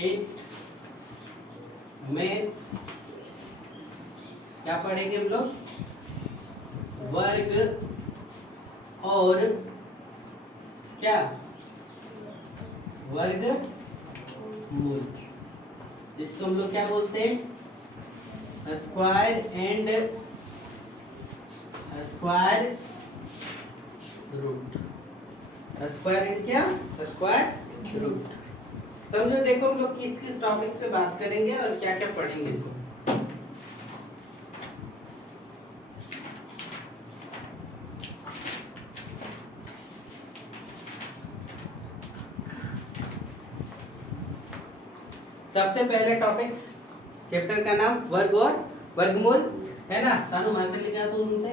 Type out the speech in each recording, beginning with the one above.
8 में क्या पढ़ेंगे हम लोग? वर्ग और क्या? वर्गमूल, जिसको हम लोग क्या बोलते हैं? Square and square root. Square and क्या? Square root. समझो, देखो हम लोग किस किस टॉपिक्स पे बात करेंगे और क्या क्या पढ़ेंगे इसको। सबसे पहले टॉपिक्स, चैप्टर का नाम वर्ग और वर्गमूल है ना। सानू मानते लिखा तो उनसे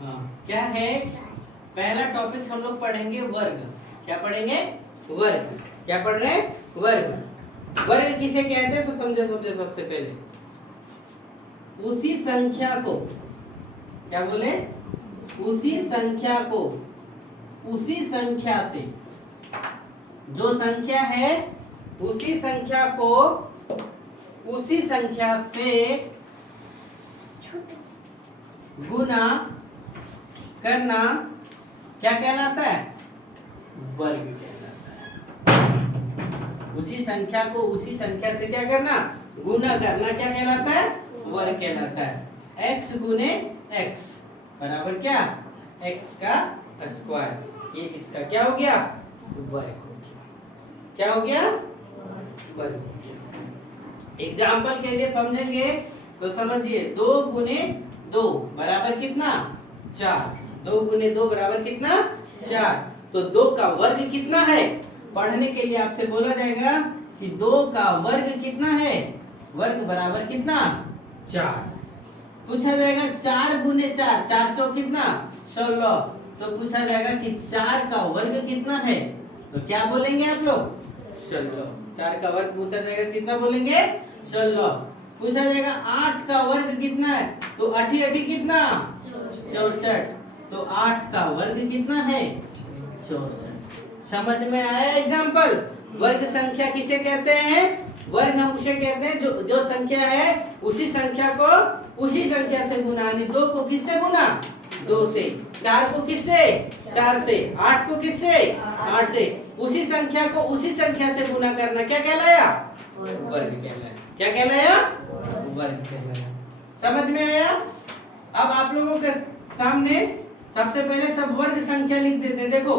हाँ क्या है? पहला टॉपिक हम लोग पढ़ेंगे वर्ग। क्या पढ़ेंगे? वर्ग। क्या पढ़ रहे हैं? वर्ग। वर्ग किसे कहते हैं? समझो सबसे पहले उसी संख्या को, क्या बोले? उसी संख्या को उसी संख्या से, जो संख्या है उसी संख्या को उसी संख्या से गुना करना क्या कहलाता है? वर्ग कहलाता है। उसी संख्या को उसी संख्या से क्या करना? गुना करना क्या कहलाता है? वर्ग कहलाता है। x गुने x बराबर क्या? x का स्क्वायर। ये इसका क्या हो गया? वर्ग हो गया। क्या हो गया? वर्ग हो गया। एग्जाम्पल के लिए समझेंगे तो समझिए, 2 गुने 2 बराबर कितना? 4। 2 गुने 2 बराबर कितना? 4। तो 2 का वर्ग कितना है? पढ़ने के लिए आपसे बोला जाएगा कि 2 का वर्ग कितना है? वर्ग बराबर कितना? 4। पूछा जाएगा 4 गुने 4, 4 चौक कितना? 16। तो पूछा जाएगा कि 4 का वर्ग कितना है? तो क्या बोलेंगे आप लोग? 16। 4 का वर्ग पूछा जाएगा, कितना बोलेंगे? 16। पूछा जाएगा 8 का वर्ग कितना है? तो 8 8 कितना? 64। तो 8 का वर्ग कितना है? 64। समझ में आया एग्जाम्पल? वर्ग संख्या किसे कहते हैं? वर्ग हम उसे कहते हैं जो संख्या है उसी संख्या को उसी संख्या से गुना। 2 को किससे गुना? 2 से। 4 को किससे? 4 से। 8 को किससे? 8 से। उसी संख्या को उसी संख्या से गुना करना क्या कहलाया? वर्ग कहलाया। क्या कहलाया? वर्ग कहलाया। समझ में आया? अब आप लोगों के सामने सबसे पहले सब वर्ग संख्या लिख देते। देखो,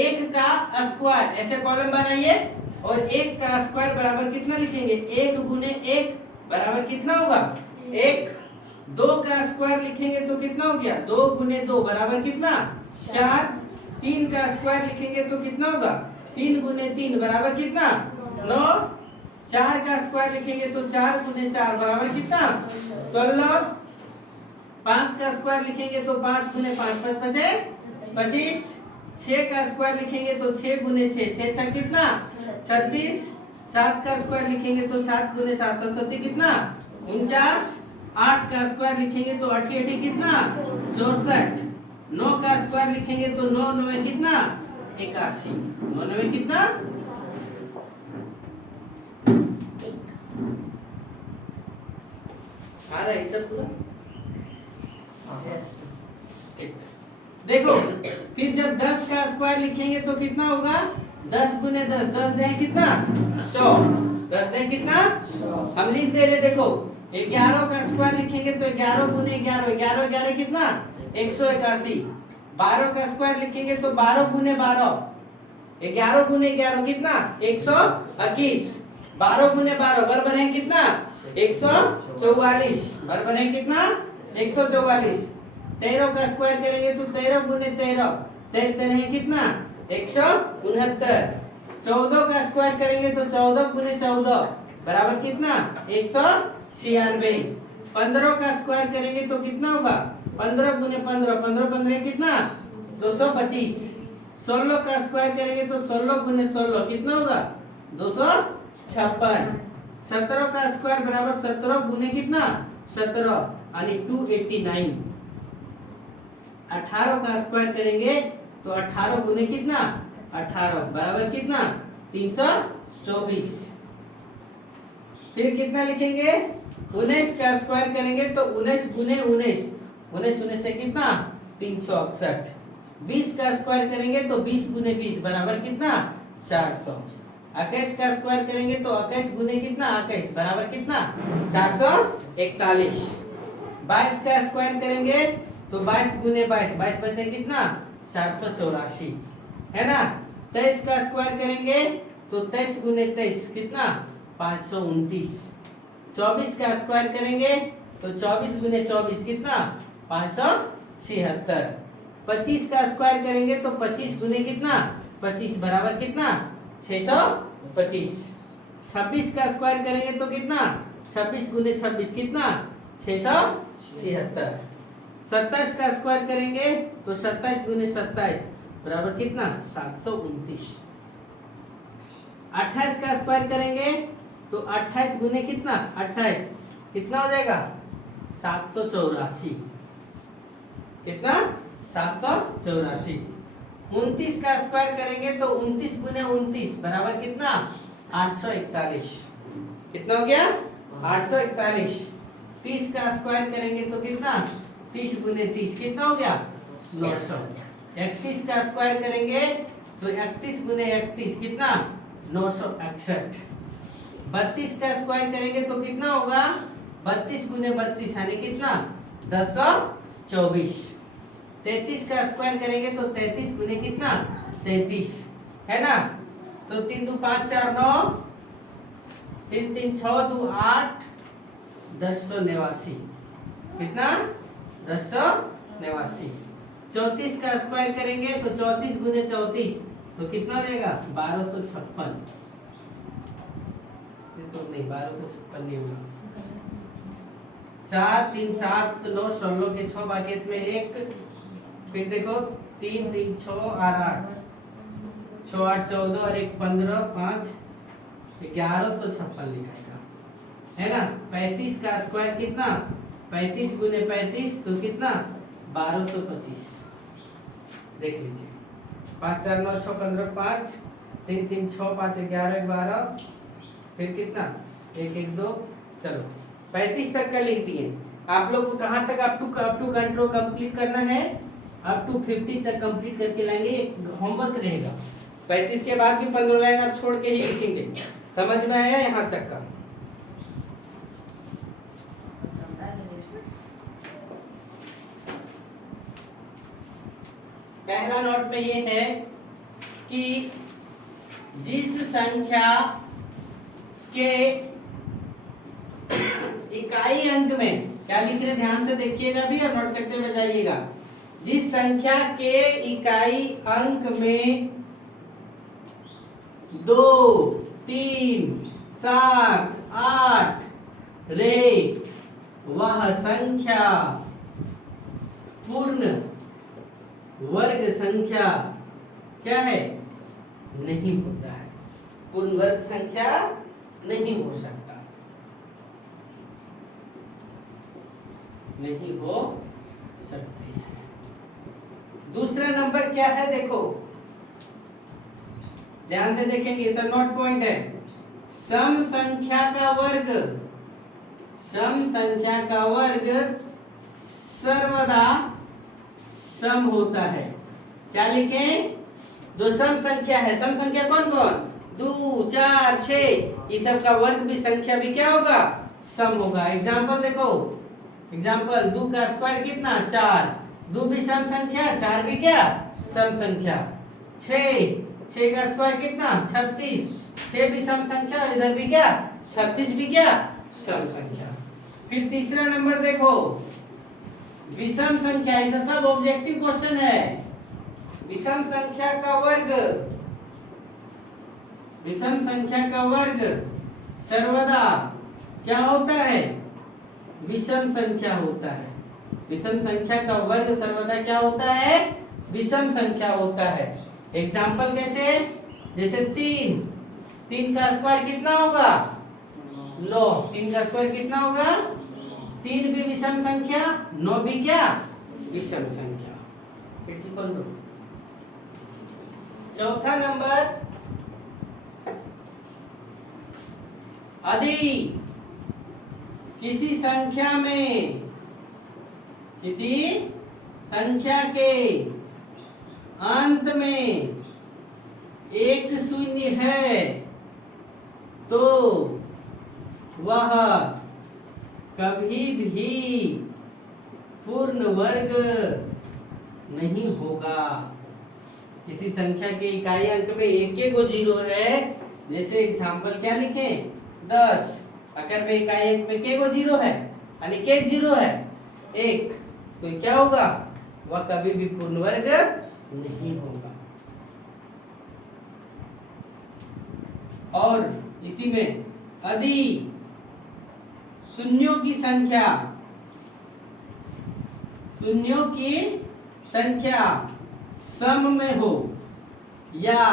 1 का स्क्वायर, ऐसे कॉलम बनाइए और 1 का स्क्वायर बराबर कितना लिखेंगे? 1 गुने 1 बराबर कितना होगा? 1। 2 का स्क्वायर लिखेंगे तो कितना हो गया? 2 गुने 2 बराबर कितना? 4। 3 का स्क्वायर लिखेंगे तो कितना होगा? 3 गुने 3 बराबर कितना? 9। 4 का स्क्वायर लिखेंगे तो 4 गुने 4 बराबर कितना? 16। 5 का स्क्वायर लिखेंगे तो 5 गुने 5 बचे 25। 6 का स्क्वायर लिखेंगे तो 6 गुने 6 6 6 कितना? 36। 7 का स्क्वायर लिखेंगे तो 7 गुने 7 7 कितना? 49। 8 का स्क्वायर लिखेंगे तो 8 8 कितना? 64। 9 का स्क्वायर लिखेंगे तो 9 9 कितना? 81। 9 9 कितना? आ रहा है सब पूरा? देखो, फिर जब 10 का स्क्वायर लिखेंगे तो कितना होगा? 10 गुने 10, 10 दे कितना? 100। 10 दे कितना? 100। हम लिख दे रहे, देखो 11 का स्क्वायर लिखेंगे तो 11 गुने 11, 11 11 कितना? 181। 12 का स्क्वायर लिखेंगे तो 12 गुने 12, 11 गुने 11 कितना? 121। 12 गुने 12 बराबर है कितना? 144। बराबर है कितना? 144। 13 का स्क्वायर करेंगे तो 13 गुने 13, 13 है कितना? 169। 14 का स्क्वायर करेंगे तो 14 गुने 14 बराबर कितना? 196। 15 का स्क्वायर करेंगे तो कितना होगा? 15 गुने 15, 15 15 कितना? 225। 16 का स्क्वायर करेंगे तो 16 गुने 16 कितना होगा? 256। 17 का स्क्वायर बराबर 17 गुने कितना? 17 यानी 289। 18 का स्क्वायर करेंगे तो 18 गुने कितना? 18 बराबर कितना? 300 24। फिर कितना लिखेंगे 19 का स्क्वायर करेंगे तो 19 गुने 19, 19 से कितना 368। 20 का स्क्वायर करेंगे तो 20 गुने 20 बराबर कितना 400। 21 का स्क्वायर करेंगे तो 21 गुने कितना 21 बराबर कितना 441। 22 का स्क्वायर करेंगे तो 22 गुने 22, 22 बचे कितना 484 है ना। 23 का स्क्वायर करेंगे तो 23 गुने 23 कितना 529। 24 का स्क्वायर करेंगे तो 24 गुने 24 कितना 576। 25 का स्क्वायर करेंगे तो 25 गुने कितना 25 बराबर कितना 625। 26 का स्क्वायर करेंगे तो कितना 26 गुने 26 कितना 676। 27 का स्क्वायर करेंगे तो 27 गुने 27 बराबर कितना 729। 28 का स्क्वायर करेंगे तो 28 गुने कितना 28 कितना हो जाएगा 784। कितना 784। 29 का स्क्वायर करेंगे तो 29 गुने 29 बराबर कितना 841। कितना हो गया 841। 30 का स्क्वायर करेंगे तो कितना 30 गुने 30 कितना हो गया 900। 31 का स्क्वायर करेंगे तो 31 गुने 31 कितना 961। 32 का स्क्वायर करेंगे तो कितना होगा 32 गुने 32 यानी कितना 1024। 33 का स्क्वायर करेंगे तो 33 गुने कितना 33 है ना। तो 3 2 5 4 9, 3 3 6 2 8, 1089 कितना 1089। 34 का स्क्वायर करेंगे तो 34 गुने 34 तो कितना हो जाएगा 1256। तो नहीं 1256 नहीं होगा। 4 3 7 9 16 के 6 बाकी में 1, फिर देखो 3 3 6 और 8, 6 8 14 और 1 15 5 1156 लिखेगा है ना। 35 का स्क्वायर कितना 35 गुने 35 तो कितना 1225। देख लीजिए 5 4 9 6 15 5, 3 3 6 5 11 12, फिर कितना 1 1 2। चलो 35 तक का लिख दिए। आप लोग को कहाँ तक अप टू कंट्रोल कंप्लीट करना है अप टू 50 तक कंप्लीट करके लाएंगे। एक होमवर्क रहेगा। 35 के बाद भी 15 लाइन आप छोड़ के ही लिखेंगे। समझ में आया यहाँ तक का। पहला नोट में ये है कि जिस संख्या के इकाई अंक में क्या लिख रहे ध्यान से देखिएगा भी और नोट करते हुए जाइएगा। जिस संख्या के इकाई अंक में 2 3 7 8 रहे वह संख्या पूर्ण वर्ग संख्या क्या है नहीं होता है। पूर्ण वर्ग संख्या नहीं हो सकता, नहीं हो सकती है। दूसरा नंबर क्या है देखो ध्यान से देखेंगे, सर नोट पॉइंट है। सम संख्या का वर्ग, सम संख्या का वर्ग सर्वदा सम होता है। क्या लिखें जो सम संख्या है। सम संख्या कौन कौन 2 4 6 ये सब का वर्ग भी संख्या भी क्या होगा सम होगा। एग्जाम्पल देखो, एग्जाम्पल 2 का स्क्वायर कितना 4, 2 भी सम संख्या 4 भी क्या सम संख्या। 6 का स्क्वायर कितना 36, 6 भी सम संख्या इधर भी क्या 36 भी क्या सम संख्या। फिर तीसरा नंबर देखो विषम संख्या, ये सब ऑब्जेक्टिव क्वेश्चन है। विषम संख्या का वर्ग, विषम संख्या का वर्ग सर्वदा क्या होता है विषम संख्या होता है। विषम संख्या का वर्ग सर्वदा क्या होता है विषम संख्या होता है। एग्जाम्पल कैसे, जैसे 3 का स्क्वायर कितना होगा 9, 3 का स्क्वायर कितना होगा 3 भी विषम संख्या 9 भी क्या विषम संख्या। खिड़की खोल दो। चौथा नंबर यदि किसी संख्या में, किसी संख्या के अंत में एक शून्य है तो वह कभी भी पूर्ण वर्ग नहीं होगा। किसी संख्या के इकाई अंक में एक गो जीरो है, जैसे एग्जांपल क्या लिखे 10, अगर में इकाई अंक में के गो जीरो है यानी के जीरो है 1, तो क्या होगा, वह कभी भी पूर्ण वर्ग नहीं होगा। और इसी में यदि शून्यों की संख्या, शून्यों की संख्या सम में हो या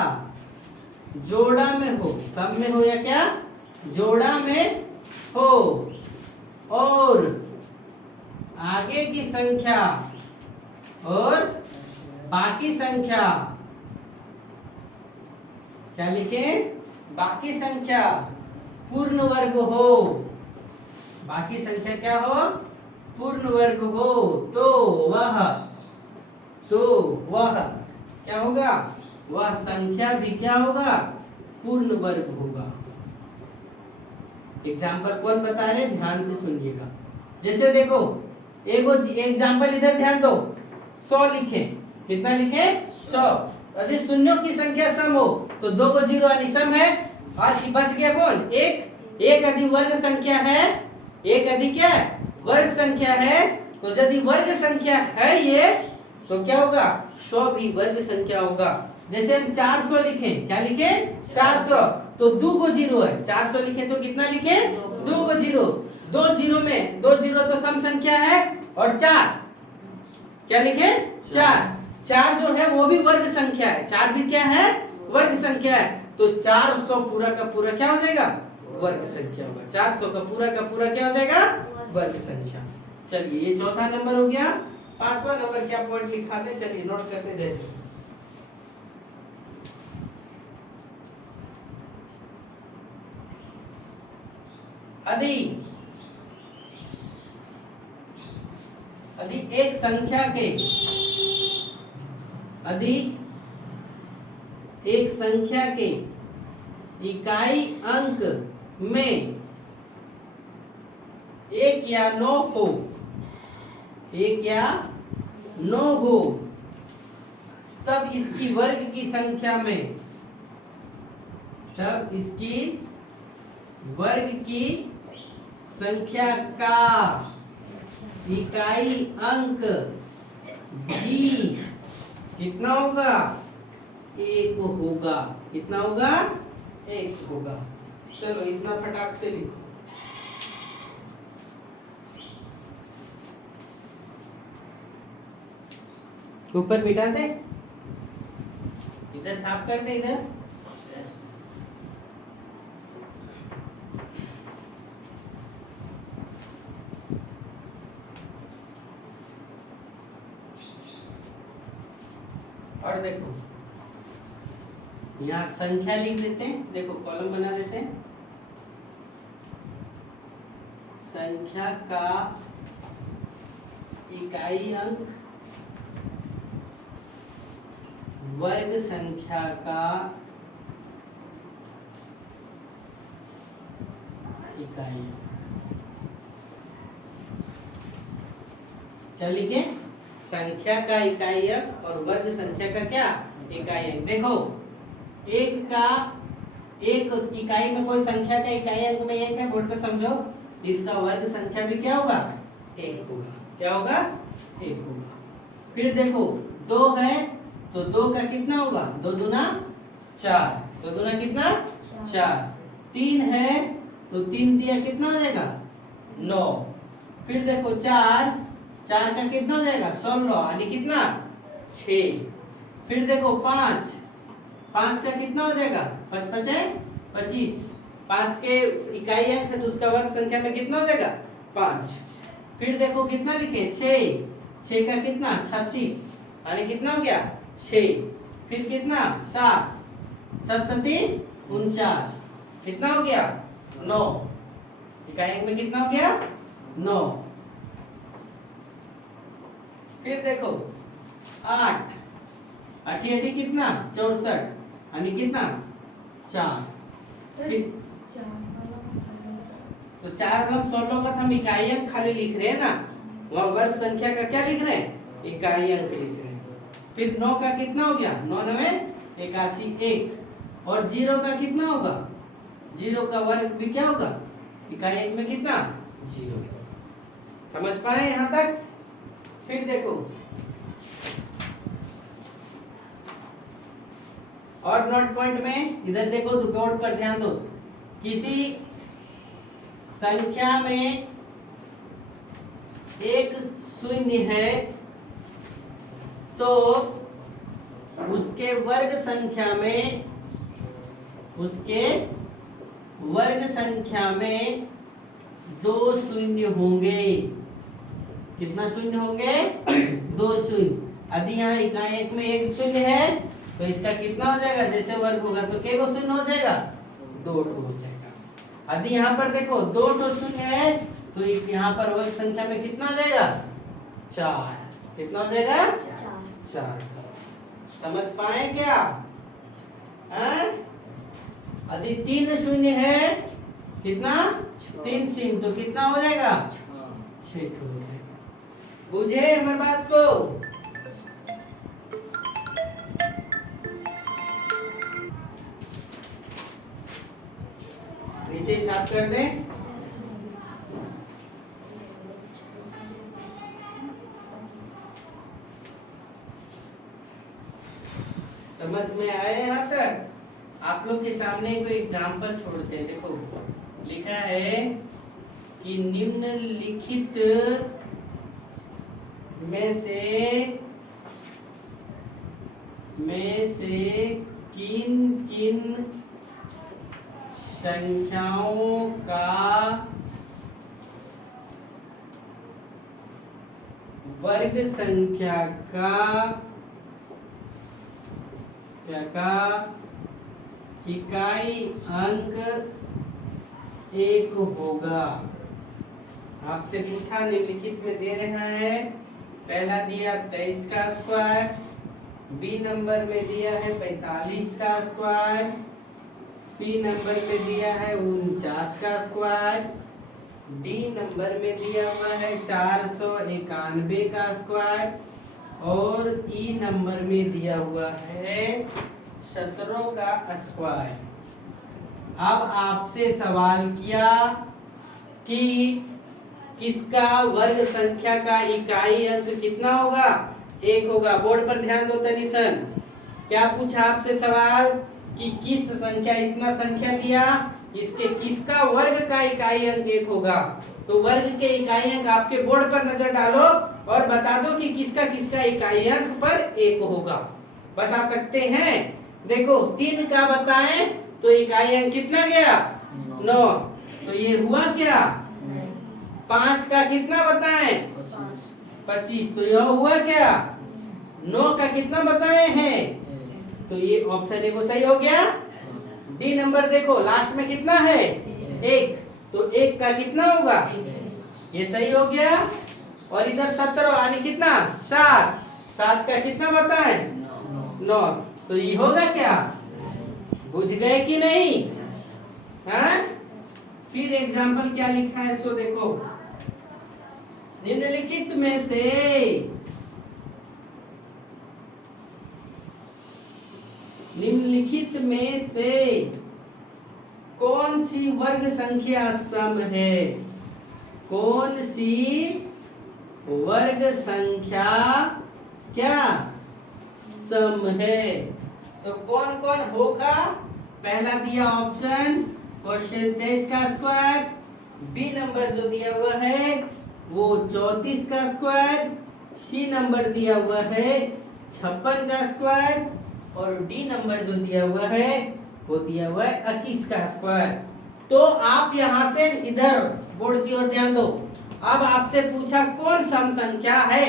जोड़ा में हो, सम में हो या क्या जोड़ा में हो, और आगे की संख्या और बाकी संख्या, क्या लिखे, बाकी संख्या पूर्ण वर्ग हो, बाकी संख्या क्या हो, पूर्ण वर्ग हो, तो वह क्या होगा, वह संख्या भी क्या होगा, पूर्ण वर्ग होगा। एग्जाम्पल कौन बता रहे, ध्यान से सुनिएगा। जैसे देखो एग्जाम्पल इधर ध्यान दो, 100 लिखे, कितना लिखे 100। यदि शून्यों की संख्या सम हो तो 2 को जीरो यानी सम है, और बच गया कौन, एक यदि वर्ग संख्या है, एक यदि क्या वर्ग संख्या है, तो यदि वर्ग संख्या है ये, तो क्या होगा, 100 भी वर्ग संख्या होगा। जैसे हम 400 लिखे, क्या लिखे 400, तो 2 को जीरो है, 400 लिखे तो कितना लिखे 2 को जीरो, 2 जीरो में 2 जीरो तो सम संख्या है, और 4 क्या लिखे 4 जो है वो भी वर्ग संख्या है, 4 भी क्या है वर्ग संख्या है, तो 400 पूरा का पूरा क्या हो जाएगा, वर्ग संख्या होगा। 400 का पूरा क्या हो जाएगा, वर्ग संख्या। चलिए ये चौथा नंबर हो गया। पांचवा नंबर क्या पॉइंट लिखाते, चलिए नोट करते जाइए। यदि एक संख्या के, यदि एक संख्या के इकाई अंक में 1 या 9 हो, 1 या 9 हो, तब इसकी वर्ग की संख्या में, तब इसकी वर्ग की संख्या का इकाई अंक भी कितना होगा, 1 होगा। कितना होगा, 1 होगा। चलो इतना फटाक से लिखो। ऊपर मिटा दे, इधर साफ कर दे, इधर और देखो यहाँ संख्या लिख देते हैं, देखो कॉलम बना देते हैं, संख्या का इकाई अंक वर्ग संख्या का इकाई, क्या लिखे, संख्या का इकाई अंक और वर्ग संख्या का क्या इकाई अंक। देखो एक इकाई में कोई संख्या का इकाई अंक में 1 है, बोर्ड पे समझो, इसका वर्ग संख्या भी क्या होगा, 1 होगा। क्या होगा, 1 होगा। फिर देखो 2 है तो 2 का कितना होगा, 2 दूना 4, 2 दूना कितना 4। 3 है तो 3 दिया कितना हो जाएगा 9। फिर देखो 4 का कितना हो जाएगा 16 यानी कितना 6। फिर देखो 5 का कितना हो जाएगा 5 5 है 25। 5 के इकाई अंक है तो उसका वर्ग संख्या में कितना हो जाएगा 5। फिर देखो कितना लिखे 6 का कितना 36 यानी कितना हो गया 6। फिर कितना 7 7 49 कितना हो गया 9। इकाई अंक में कितना हो गया? 9। फिर देखो 8, 8 8 कितना? 64 यानी कितना? 4। तो 4 मतलब 16 का हम इकाई अंक खाली लिख रहे हैं ना, वहाँ वर्ग संख्या का क्या लिख रहे हैं? इकाई अंक लिख रहे हैं। फिर 9 का कितना हो गया? 9 9 81 1। और 0 का कितना होगा? 0 का वर्ग भी क्या होगा? इकाई अंक में कितना? 0। समझ पाए यहाँ तक? फिर देखो और नोट पॉइंट में इधर देखो, बोर्ड पर ध्यान दो। किसी संख्या में एक शून्य है तो उसके वर्ग संख्या में 2 शून्य होंगे। कितना शून्य होंगे? 2 शून्य। यदि यहाँ इकाई अंक में एक शून्य है तो इसका कितना हो जाएगा? जैसे वर्ग होगा तो के गो शून्य हो जाएगा? 2 हो जाएगा। यदि यहाँ पर देखो 2 शून्य है तो यहाँ पर वर्ग संख्या में कितना हो जाएगा? 4। कितना हो जाएगा? 4। समझ पाए क्या? यदि 3 शून्य है, कितना? 3 शून्य तो कितना हो जाएगा? 6 हो जाएगा। बुझे हमारी बात को? नीचे साफ कर दें। समझ में आए यहाँ तक? आप लोग के सामने कोई एग्जाम्पल छोड़ते हैं। देखो लिखा है कि निम्नलिखित में से किन किन संख्याओं का वर्ग संख्या का इकाई अंक 1 होगा। आपसे पूछा, निम्नलिखित में दे रहा है। पहला दिया 23 का स्क्वायर, बी नंबर में दिया है 45 का स्क्वायर, सी नंबर में दिया है 49 का स्क्वायर, डी नंबर में दिया हुआ है 491 का स्क्वायर और ई नंबर में दिया हुआ है 17 का स्क्वायर। अब आपसे सवाल किया कि किसका वर्ग संख्या का इकाई अंक कितना होगा? 1 होगा। बोर्ड पर ध्यान दो तनिसन। क्या पूछा आपसे सवाल कि किस संख्या, इतना संख्या दिया, इसके किसका वर्ग का इकाई अंक 1 होगा? तो वर्ग के इकाई अंक आपके बोर्ड पर नजर डालो और बता दो कि किसका किसका इकाई अंक पर 1 होगा। बता सकते हैं? देखो 3 का बताएं तो इकाई अंक कितना गया? 9। तो ये हुआ क्या? 5 का कितना बताएं? 25। तो यह हुआ क्या? 9 का कितना बताए हैं? तो ये ऑप्शन ए को सही हो गया। डी नंबर देखो लास्ट में कितना है? 1। तो 1 का कितना होगा? ये सही हो गया। और इधर 17 यानी कितना? 7। 7 का कितना बताएं? 9। तो ये होगा क्या? बुझ गए कि नहीं? हाँ? फिर एग्जाम्पल क्या लिखा है सो देखो। निम्नलिखित में से कौन सी वर्ग संख्या सम है? कौन सी वर्ग संख्या क्या सम है? तो कौन कौन होगा? पहला दिया ऑप्शन क्वेश्चन 23 का स्क्वायर, बी नंबर जो दिया हुआ है वो 34 का स्क्वायर, सी नंबर दिया हुआ है 56 का स्क्वायर और डी नंबर जो दिया हुआ है वो दिया हुआ है 21 का स्क्वायर। तो आप यहां से इधर बोर्ड की ओर ध्यान दो। अब आपसे पूछा कौन सम संख्या है?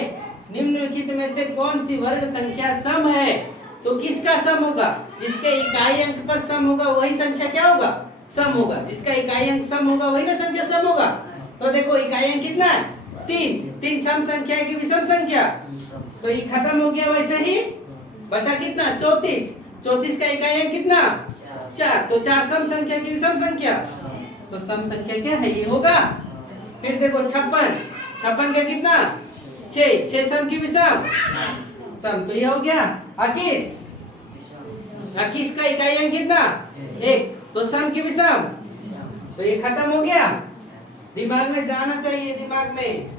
निम्नलिखित में से कौन सी वर्ग संख्या सम है? तो किसका सम होगा? जिसके इकाई अंक पर सम होगा वही संख्या क्या होगा? सम होगा, जिसका इकाई अंक सम होगा वही ना संख्या सम होगा। तो देखो इकाई अंक कितना है 3, 3 सम संख्या है कि विषम संख्या, तो ये खत्म हो गया। वैसे ही बचा कितना 34, 34 का इकाई अंक कितना 4, तो 4 सम संख्या की विषम संख्या, तो सम संख्या क्या है ये होगा। फिर देखो 56, 56 का कितना 6, 6 सम की विषम सम, तो ये हो गया। 21, 21 का इकाई अंक कितना 1, तो सम की विषम, तो ये खत्म हो गया। दिमाग में जाना चाहिए, दिमाग में,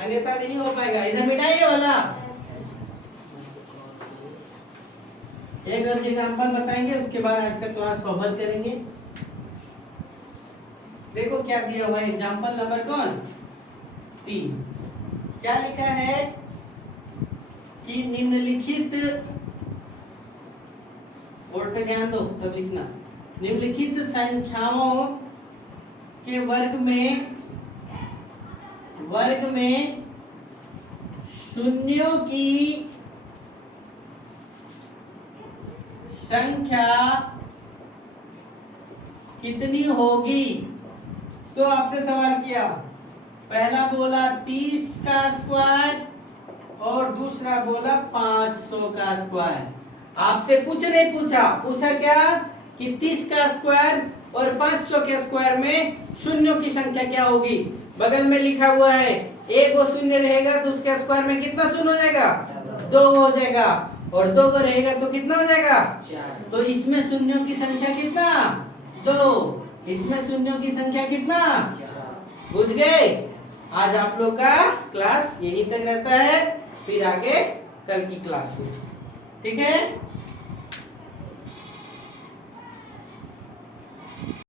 अन्यथा नहीं हो पाएगा। इधर मिटाइए वाला। एक और एग्जांपल बताएंगे, उसके बाद आज का क्लास ओवर करेंगे। देखो क्या दिया हुआ है एग्जांपल नंबर कौन 3। क्या लिखा है कि निम्नलिखित, बोर्ड पे ध्यान दो तब लिखना, निम्नलिखित संख्याओं के वर्ग में शून्यों की संख्या कितनी होगी। तो आपसे सवाल किया, पहला बोला 30 का स्क्वायर और दूसरा बोला 500 का स्क्वायर। आपसे कुछ नहीं पूछा, पूछा क्या कि 30 का स्क्वायर और 500 के स्क्वायर में शून्यों की संख्या क्या होगी। बगल में लिखा हुआ है एक और शून्य रहेगा तो उसके स्क्वायर में कितना शून्य हो जाएगा 2 हो जाएगा, और 2 को रहेगा तो कितना हो जाएगा 4। तो इसमें शून्यों की संख्या कितना 2, इसमें शून्यों की संख्या कितना 4। बुझ गए। आज आप लोग का क्लास यहीं तक रहता है, फिर आगे कल की क्लास में, ठीक है।